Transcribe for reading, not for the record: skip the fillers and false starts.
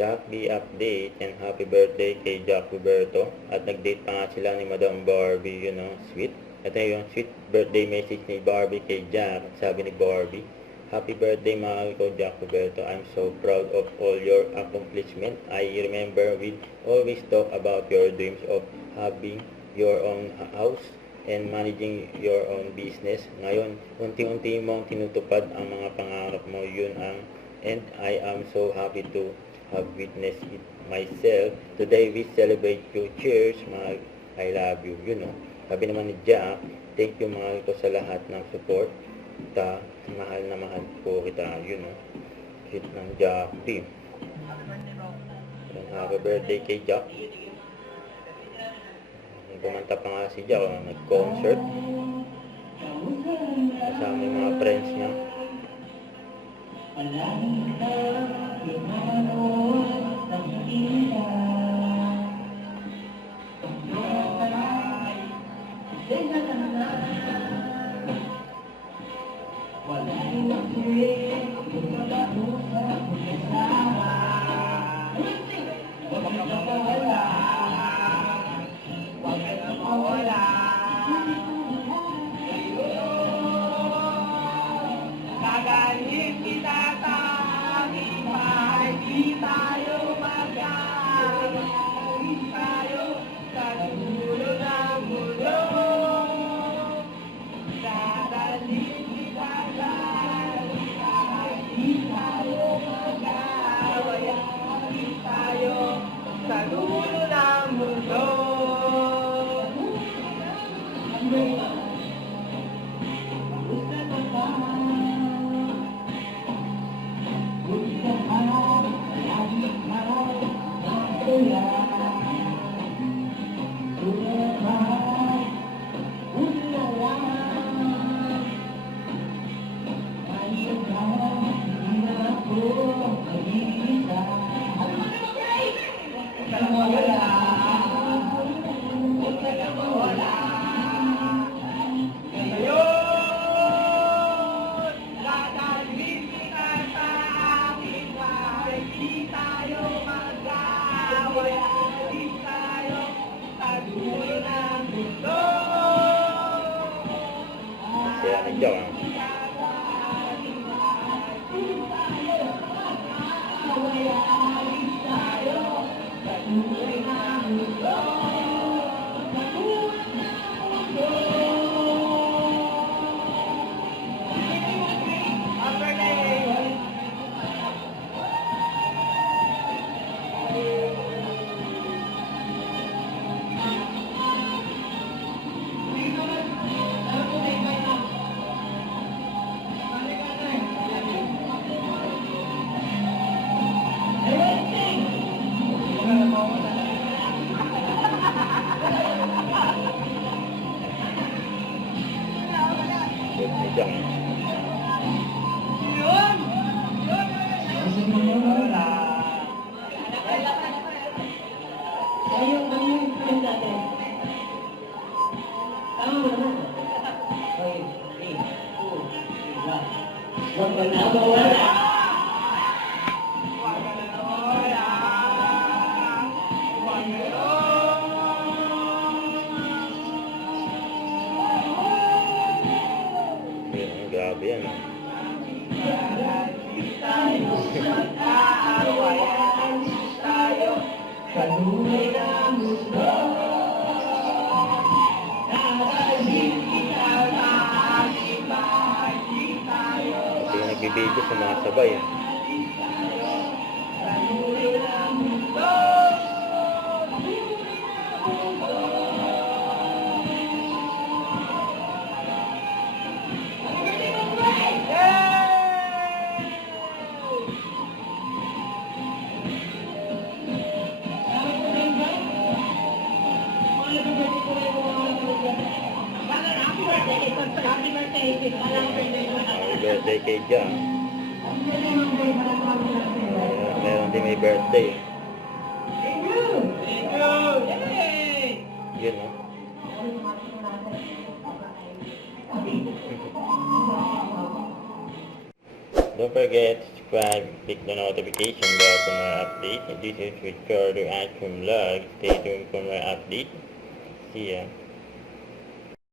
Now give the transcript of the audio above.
Jack B update and happy birthday kay Jack Roberto. At nag-date pa nga sila ni Madam Barbie, sweet. Ito yung sweet birthday message ni Barbie kay Jack. Sabi ni Barbie, happy birthday mahal ko Jack Roberto. I'm so proud of all your accomplishment. I remember we always talk about your dreams of having your own house and managing your own business. Ngayon, unti-unti mong tinutupad ang mga pangarap mo. And I am so happy to have witnessed it myself. Today we celebrate you. Cheers, mahal. I love you. Sabi naman ni Jack, thank you mahal ko sa lahat ng support. Mahal na mahal po kita. Hit ng Jack team. Happy birthday kay Jack. Kumanta pa nga si Jack, nag-concert. Kasama yung mga friends niya. Grabe yan. Nagbibideo sa mga sabay. Happy birthday kay Jack. Meron din may birthday. Yun, no? Don't forget subscribe, click the notification bell for more updates. And this is Ricardo Action Vlog. Stay tuned for more updates. See ya.